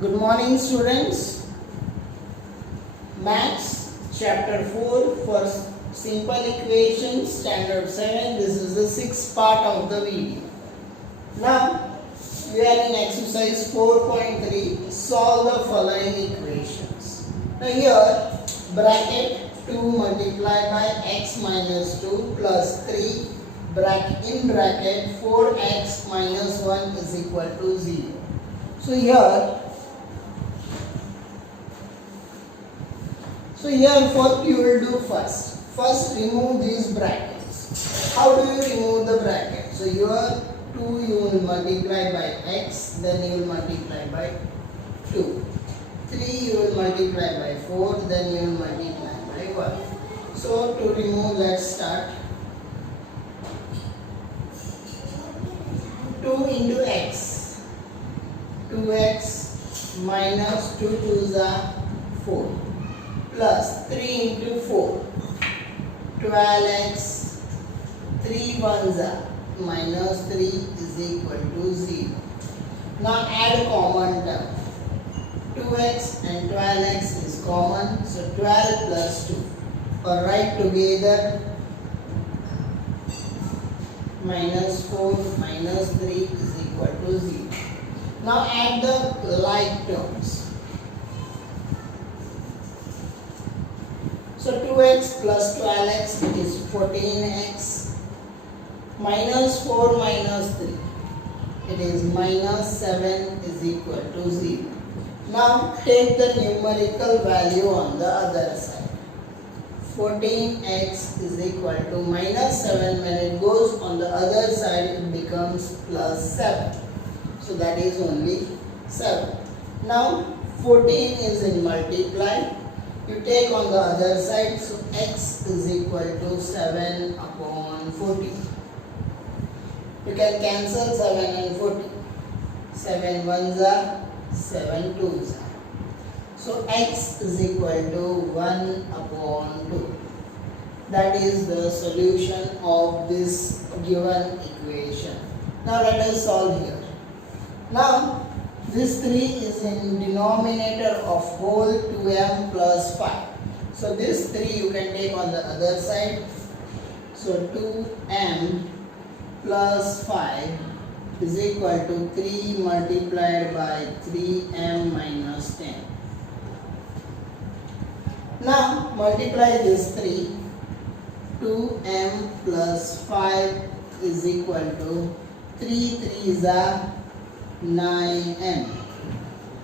Good morning, students. Maths chapter 4 for simple equations standard 7. This is the sixth part of the video. Now we are in exercise 4.3. Solve the following equations. Now here bracket 2 multiplied by x minus 2 plus 3 in bracket 4x minus 1 is equal to 0. So here what you will do first remove these brackets. How do you remove the bracket? So here 2 you will multiply by x, then you will multiply by 2. 3 you will multiply by 4, then you will multiply by 1. So to remove, let's start. 2 into x, 2x minus 2 2s are 4, plus 3 into 4, 12x, 3 1s are minus 3 is equal to 0. Now add common term. 2x and 12x is common, so 12 plus 2. Or write together, minus 4 minus 3 is equal to 0. Now add the like terms. So 2x plus 12x, it is 14x, minus 4 minus 3, it is minus 7 is equal to 0. Now take the numerical value on the other side. 14x is equal to minus 7. When it goes on the other side, it becomes plus 7. So that is only 7. Now 14 is in multiply. You take on the other side, so x is equal to 7 upon 14. You can cancel 7 and 14. 7 1s are, 7 2s are. So x is equal to 1 upon 2. That is the solution of this given equation. Now let us solve here. Now this 3 is in denominator of whole 2m plus 5. So this 3 you can take on the other side. So 2m plus 5 is equal to 3 multiplied by 3m minus 10. Now multiply this 3. 2m plus 5 is equal to 3 3s are 9m.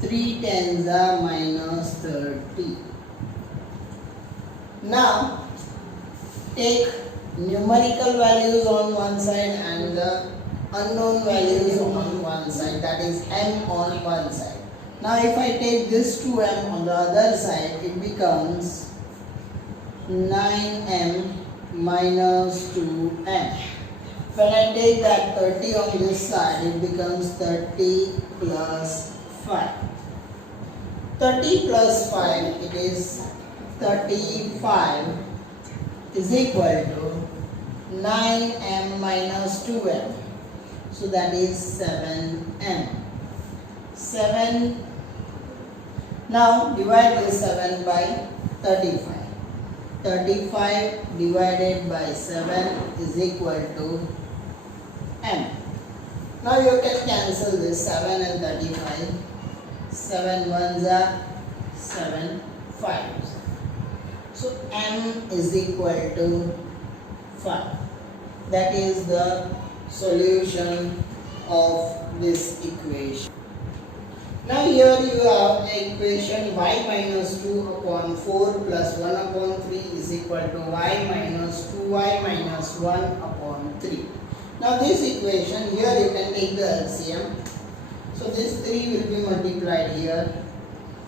3 10s are minus 30. Now take numerical values on one side and the unknown values on one side, that is m on one side. Now if I take this 2m on the other side, it becomes 9m minus 2m. When I take that 30 on this side, it becomes 30 plus 5. 30 plus 5, it is 35 is equal to 9m minus 2m. So that is 7m. 7. Now divide this 7 by 35. 35 divided by 7 is equal to m. Now you can cancel this 7 and 35. 7 1s are 7 5s. So m is equal to 5. That is the solution of this equation. Now here you have the equation y minus 2 upon 4 plus 1 upon 3 is equal to y minus 2y minus 1 upon 3. Now this equation, here you can take the LCM. So this 3 will be multiplied here.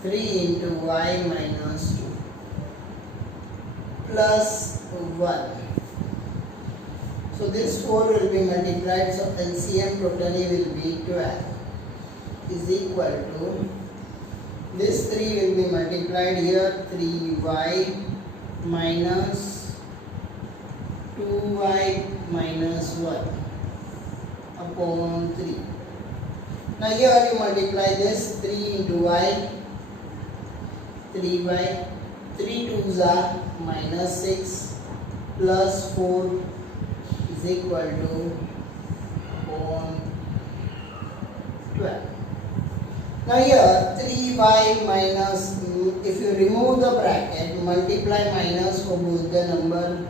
3 into y minus 2 plus 1. So this 4 will be multiplied, so LCM totally will be 12 is equal to, this 3 will be multiplied here, 3y minus 2y minus 1 upon 3. Now here you multiply this 3 into y, 3y, 3 2s are minus 6 plus 4 is equal to upon 12. Now here 3y minus, if you remove the bracket, multiply minus for both the number,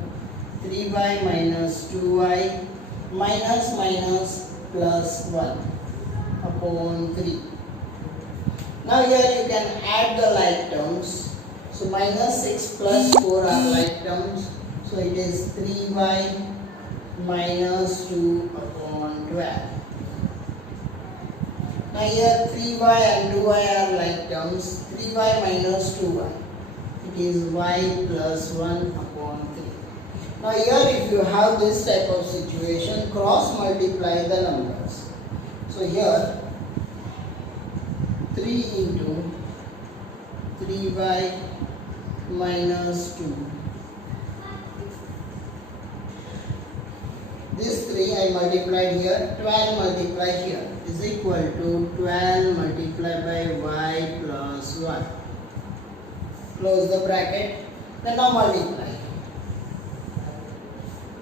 3y minus 2y minus minus plus 1 upon 3. Now here you can add the like terms. So minus 6 plus 4 are like terms. So it is 3y minus 2 upon 12. Now here 3y and 2y are like terms. 3y minus 2y. It is y plus 1 upon 3. Now here if you have this type of situation, cross multiply the numbers. So here 3 into 3y minus 2. This 3 I multiplied here, 12 multiply here is equal to 12 multiplied by y plus 1. Close the bracket. Then now multiply.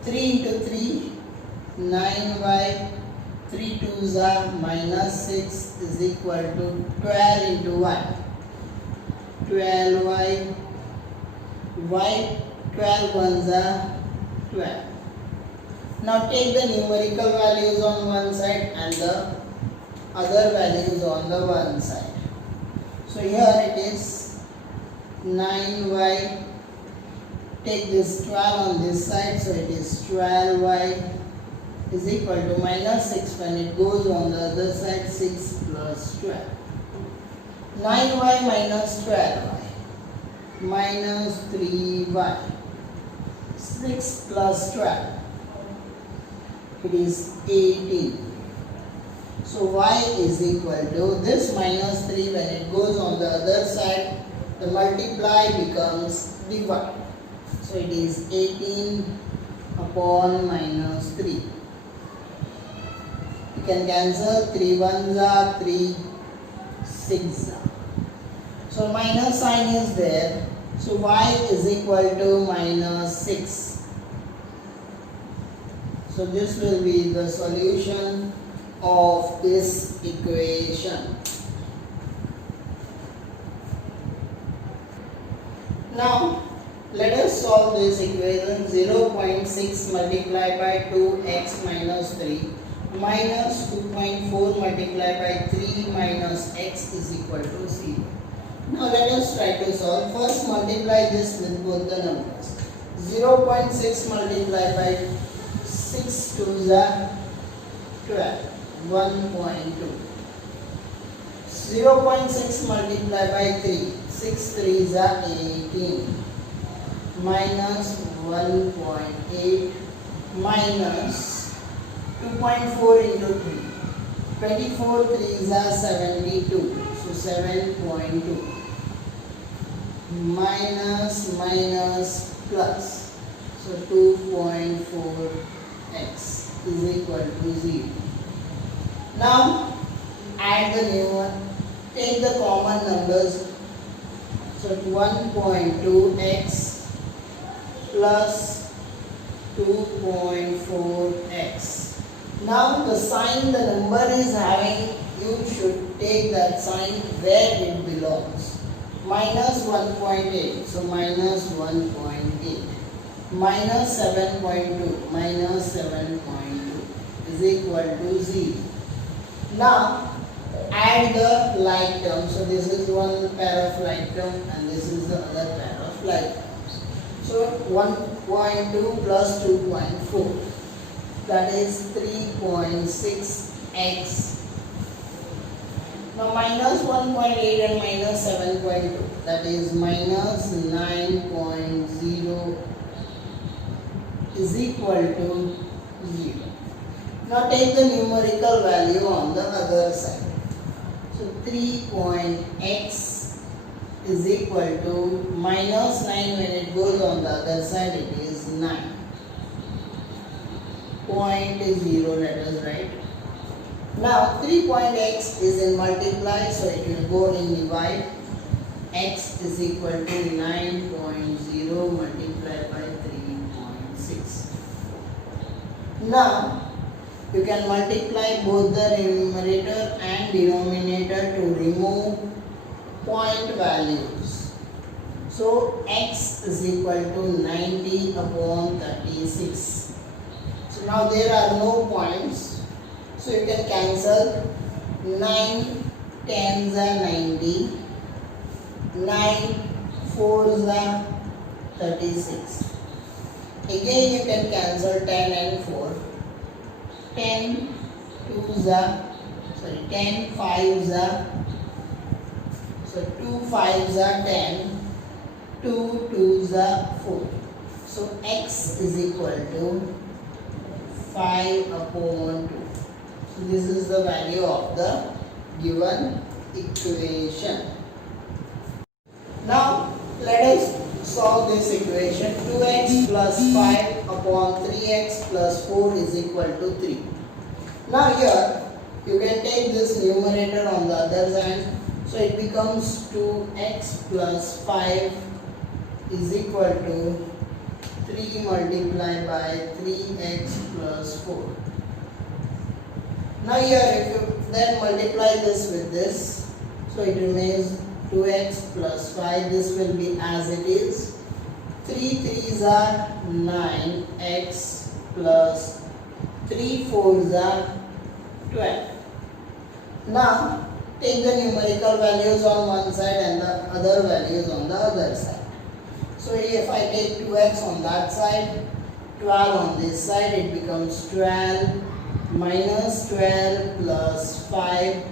3 into 3, 9y, 3 2s are minus 6 is equal to 12 into y. 12y, y, 12 ones are 12. Now take the numerical values on one side and the other values on the one side. So here it is 9y, take this 12 on this side, so it is 12y is equal to minus 6 when it goes on the other side, 6 plus 12. 9y minus 12y minus 3y, 6 plus 12. It is 18. So y is equal to this minus 3 when it goes on the other side, the multiply becomes divide. So it is 18 upon minus 3. You can cancel 3 ones are 3, 6 are. So minus sign is there. So y is equal to minus 6. So this will be the solution of this equation. Now let us solve this equation. 0.6 multiplied by 2x minus 3 minus 2.4 multiplied by 3 minus x is equal to 0. Now let us try to solve. First multiply this with both the numbers. 0.6 multiplied by 6 2s are 12, 1.2. 0.6 multiplied by 3, 6 3s are 18, minus 1.8 minus 2.4 into 3, 24 3s are 72, so 7.2, minus minus plus, so 2.4 x is equal to 0. Now add the new one, take the common numbers, so 1.2x plus 2.4x. Now the sign the number is having, you should take that sign where it belongs. Minus 1.8, so minus 1.8. Minus 7.2 minus 7.2 is equal to 0. Now add the like term. So this is one pair of like term and this is the other pair of like terms. So 1.2 plus 2.4, that is 3.6x. Now minus 1.8 and minus 7.2, that is minus 9.0 is equal to 0. Now take the numerical value on the other side. So 3.x is equal to minus 9 when it goes on the other side, it is 9. 0.0, let us write. Now 3.x is in multiply, so it will go in divide. X is equal to 9.0 multiplied by 3.6. Now you can multiply both the numerator and denominator to remove point values. So x is equal to 90 upon 36. So now there are no points. So you can cancel 9 tens are 90, 9 fours are 36. Again you can cancel 10 and 4. 10 twos are, 10 fives are, so 2 fives are 10, 2 twos are 4. So x is equal to 5 upon 2. So this is the value of the given equation. Now let us solve this equation. 2x plus 5 upon 3x plus 4 is equal to 3. Now here you can take this numerator on the other side. So it becomes 2x plus 5 is equal to 3 multiplied by 3x plus 4. Now here if you then multiply this with this, so it remains 2x plus 5, this will be as it is. 3 3s are 9x plus 3 4s are 12. Now take the numerical values on one side and the other values on the other side. So if I take 2x on that side, 12 on this side, it becomes 12 minus 12 plus 5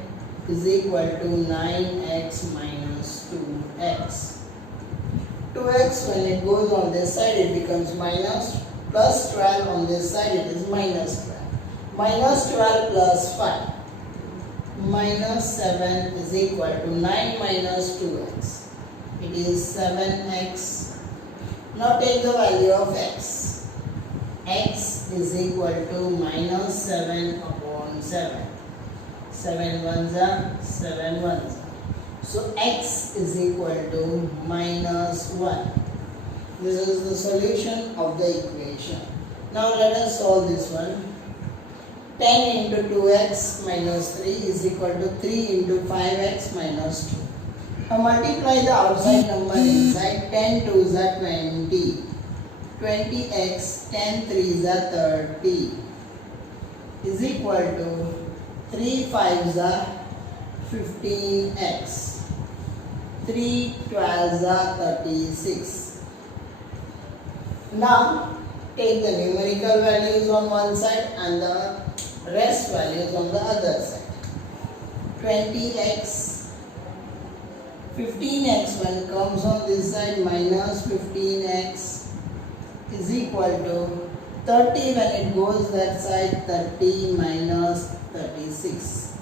is equal to 9x minus 2x. 2x when it goes on this side it becomes minus, plus 12 on this side it is minus 12. Minus 12 plus 5 minus 7 is equal to 9 minus 2x. It is 7x. Now take the value of x. X is equal to minus 7 upon 7. 7 ones are 7 ones. So x is equal to minus 1. This is the solution of the equation. Now let us solve this one. 10 into 2x minus 3 is equal to 3 into 5x minus 2. Now multiply the outside number inside. 10 2s are 20. 20x, 10 3s are 30 is equal to 3 5s are 15x. 3 12s are 36. Now take the numerical values on one side and the rest values on the other side. 20x, 15x when comes on this side minus 15x is equal to 30 when it goes that side, 30 minus 36.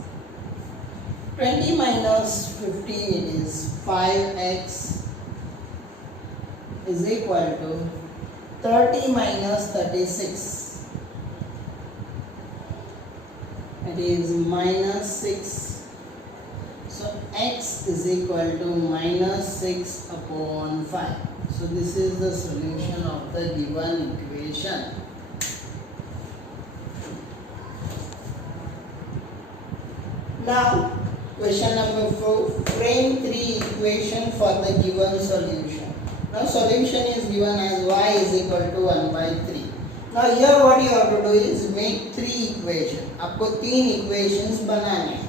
20 minus 15 it is 5x is equal to 30 minus 36. It is minus 6. So x is equal to minus 6 upon 5. So this is the solution of the given equation. Now question number 4. Frame 3 equation for the given solution. Now solution is given as y is equal to 1 by 3. Now here what you have to do is make 3 equations. आपको 3 equations बनाने हैं.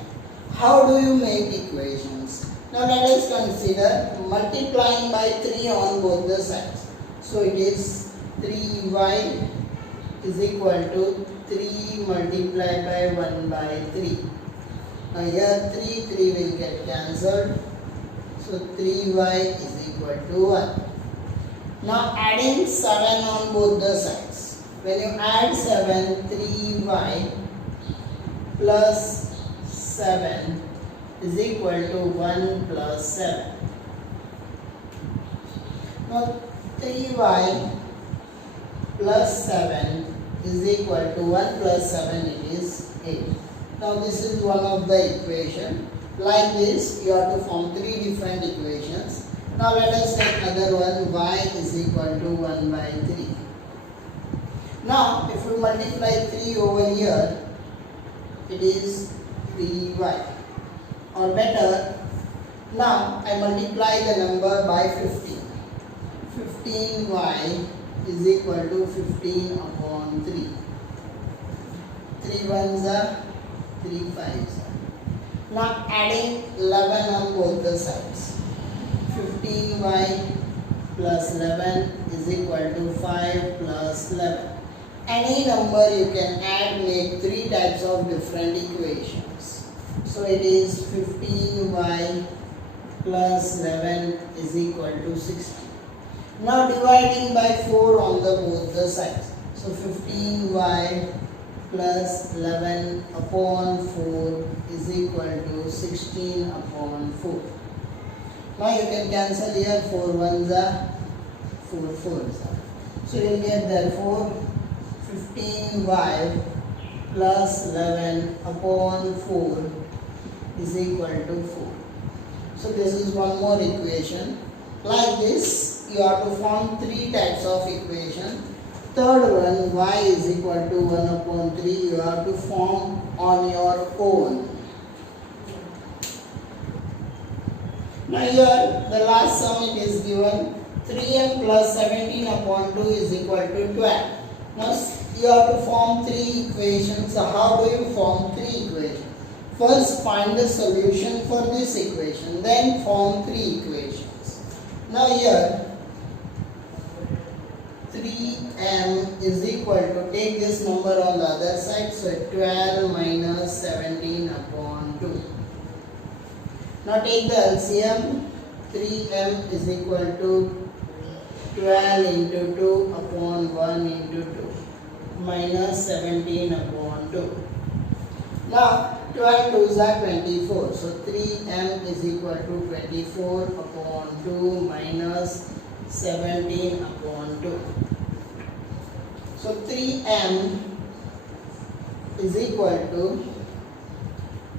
How do you make equations? Now let us consider multiplying by 3 on both the sides. So it is 3y is equal to 3 multiplied by 1 by 3. Now here 3 will get cancelled. So 3y is equal to 1. Now adding 7 on both the sides. When you add 7, 3y plus 7 is equal to 1 plus 7. Now 3y plus 7 is equal to 1 plus 7, it is 8. Now this is one of the equation. Like this, you have to form three different equations. Now let us take another one. Y is equal to 1 by 3. Now if you multiply 3 over here, it is 3y. Or better, now I multiply the number by 15. 15y is equal to 15 upon 3. 3 ones are 3 5s. Now adding 11 on both the sides. 15y plus 11 is equal to 5 plus 11. Any number you can add, make three types of different equations. So it is 15y plus 11 is equal to 60. Now dividing by 4 on the both the sides. So 15y plus 11 upon 4 is equal to 16 upon 4. Now you can cancel here, 4 ones are 4 fours are. So you will get therefore 15y plus 11 upon 4 is equal to 4. So this is one more equation. Like this, you have to form three types of equation. Third one, y is equal to 1 upon 3, you have to form on your own. Now here, the last sum it is given, 3m plus 17 upon 2 is equal to 12. Now you have to form three equations. So how do you form three equations? First find the solution for this equation, then form three equations. Now here, 3m is equal to, take this number on the other side, so 12 minus 17 upon 2. Now take the LCM, 3m is equal to 12 into 2 upon 1 into 2 minus 17 upon 2. Now 12 2s are 24, so 3m is equal to 24 upon 2 minus 17 upon 2. So 3m is equal to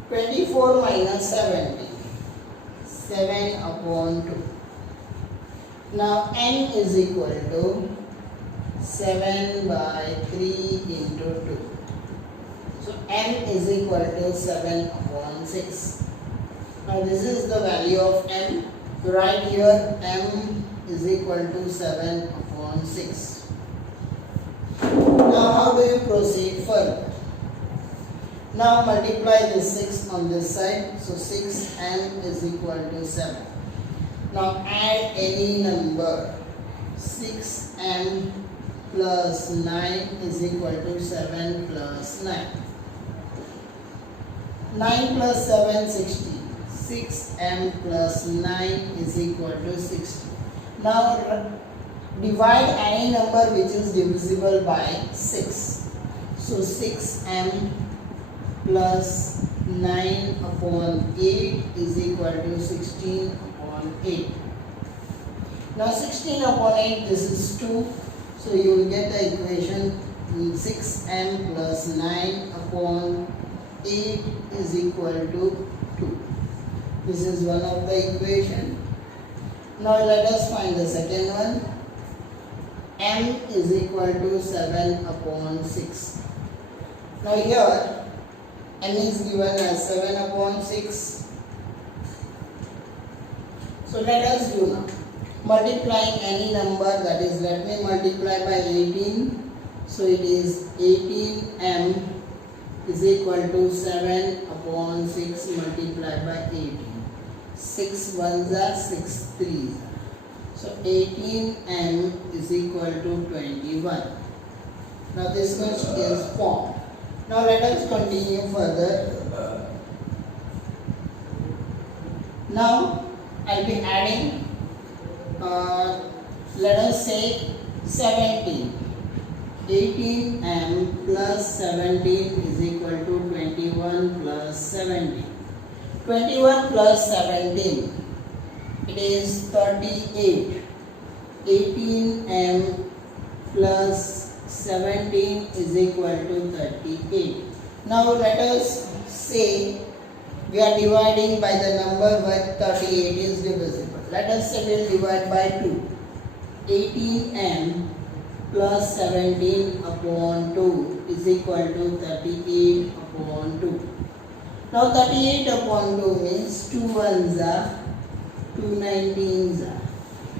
24 minus 17, 7 upon 2. Now n is equal to 7 by 3 into 2. So n is equal to 7 upon 6. Now this is the value of m. Right here m is equal to 7 upon 6. Now how do you proceed further? Now multiply this 6 on this side. So 6m is equal to 7. Now add any number. 6m plus 9 is equal to 7 plus 9. 9 plus 7, 60. 6m plus 9 is equal to 60. Now divide any number which is divisible by 6. So 6m plus 9 upon 8 is equal to 16 upon 8. Now 16 upon 8, this is 2. So you will get the equation 6m plus 9 upon 8 is equal to 2. This is one of the equation. Now let us find the second one. M is equal to 7 upon 6. Now here n is given as 7 upon 6. So let us do now. Multiplying any number, that is, let me multiply by 18. So it is 18m is equal to 7 upon 6 multiplied by 18. 6 ones are 6 threes. So 18m is equal to 21. Now this much is formed. Now let us continue further. Now I will be adding, let us say 17. 18m plus 17 is equal to 21 plus 17. 21 plus 17, it is 38. 18m plus 17 is equal to 38. Now let us say we are dividing by the number where 38 is divisible. Let us say we will divide by 2. 18m plus 17 upon 2 is equal to 38 upon 2. Now 38 upon 2 means 2 ones are 2 19s are.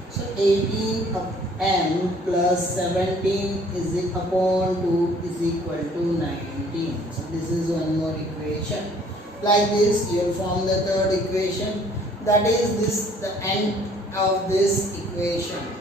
So 18m plus 17 is upon 2 is equal to 19. So this is one more equation. Like this you will form the third equation. That is this the end of this equation.